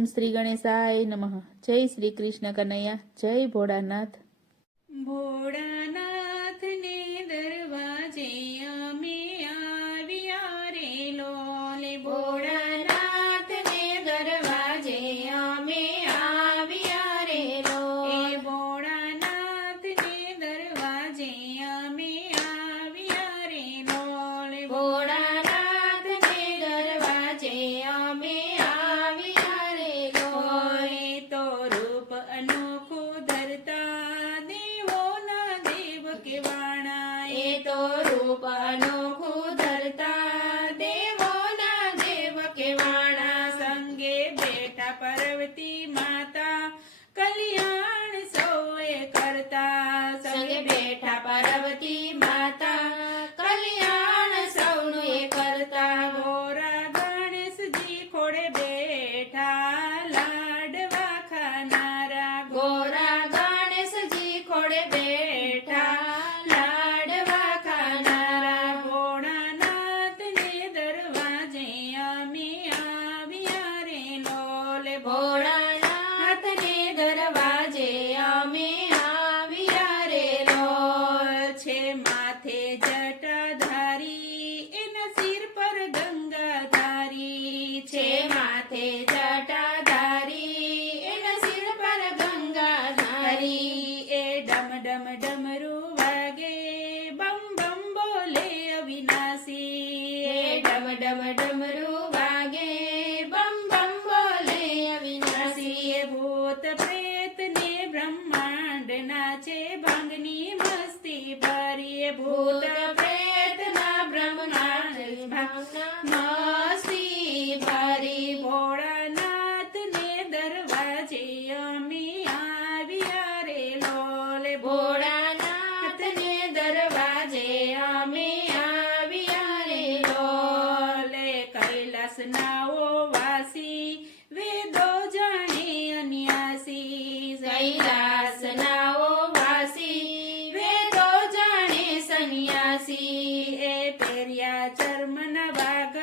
ઓમ શ્રી ગણેશાય નમઃ. જય શ્રી કૃષ્ણ કનૈયા. જય ભોળાનાથ. ભોળાનાથને દરવાજે અમે આવ્યા રે લોલે. ભોળાનાથને દરવાજે અમે આવ્યા રે લોલે. એ ભોળાનાથને દરવાજે અમે આવ્યા રે લોલે. ભોળાનાથને દરવાજે અમે આવ્યા રે લોલે. તો રૂપ અનોખું ધરતા દેવોના દેવ કેવાણા. એ તો રૂપ અનોખું ધરતા દેવોના દેવ કેવાણા. સંગે બેઠા પાર્વતી માતા કલ્યાણ સૌએ કરતા. સંગે બેઠા પાર્વતી માતા કલ્યાણ સૌનું એ કરતા. ગોરા ગણેશજી ખોડે બેઠા લાડવા ખાનારા. ગોરા ગણેશજી ખોડે બેઠા લાડવા ખાનારા. ભોળાનાથને દરવાજે અમે આવ્યા રે લોલે. ભોળાનાથને દરવાજે અમે આવ્યા રે લોલ. છે માથે જટાધારી એના સિર પર ગંગાધારી. છે માથે જટાધારી એના સિર પર ગંગાધારી. એ ડમ ડમ ડમરું વાગે બમ બમ બોલે અવિનાશી. એ ડમ ડમ ડમરું વાગે બમ બમ બોલે અવિનાશી. એ ભૂત પ્રેત ને બ્રહ્માંડ નાચે ભાંગની મસ્તી ભરી. એ ભૂત પ્રેત ના બ્રહ્માંડ મસ્તી ભરી. ભોળાનાથને દરવાજે અમે આવ્યા રે લોલે. ભોળાનાથને દરવાજે અમે આવ્યા રે લોલે. કૈલાસનાઓ વાસી વેદો જાણે અન્યાસી. કૈલાસનાઓ વાસી વેદો જાણે સન્યાસી. એ પહેર્યા ચર્મના વાઘ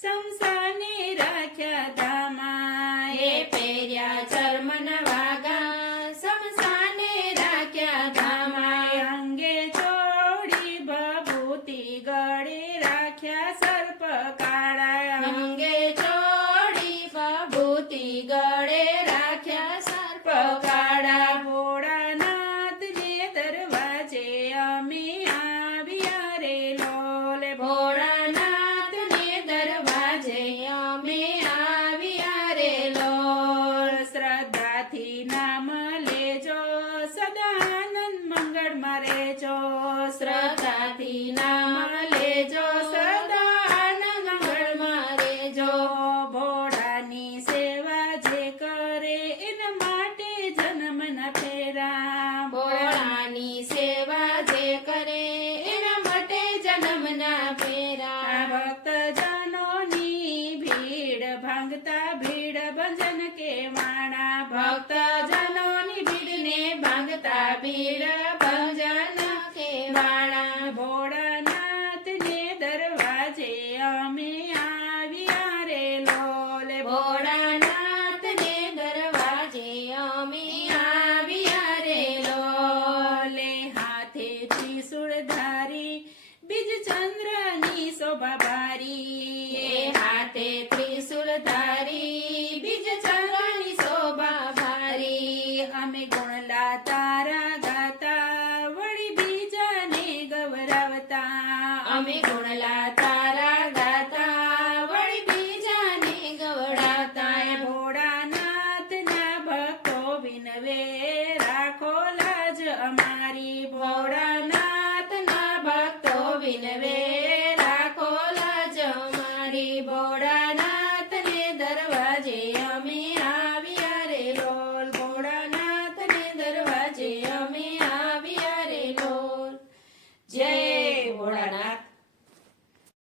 શમશાને રાખ્યા ધામા. એ પહેર્યા ચર્મના વાઘા શમશાને રાખ્યા ધામા. અંગે ચોળી ભભૂતિ ગળે રાખ્યા સર્પ કાળા. અંગે ચોળી ભભૂતિ ગળે રાખ્યા સર્પ કાળા. ભોળાનાથને દરવાજે અમે આવ્યા રે લોલે. ભોળાનાથને દરવાજે અમે આવ્યા રે લોલ. શ્રદ્ધાથી નામ લેજો સદા આનંદ મંગળમાં રહેજો. શ્રદ્ધાથી નામ લેજો સદા આનંદ મંગળમાં રહેજો. ભોળાની સેવા જે કરે એના માટે જન્મ ન ફેરા. ભોળાની સેવા જે કરે એના માટે જન્મ ના ફેરા. ભક્તજનોની ભીડ ભાંગતા ભીડ ભજન કેવાણા. ભક્તજનોની ભીડને ભાંગતા ભીડ ભજન કેવાણા. ભોળાનાથને દરવાજે અમે આવ્યા રે લોલે. ભોળાનાથને દરવાજે અમે આવ્યા રે લોલે. હાથે ત્રિશૂળધારી બીજ ચંદ્રની શોભા ભારી. એ હાથે ત્રિશૂળધારી બીજ ચંદ્રની શોભા ભારી. અમે ગુણ લાતા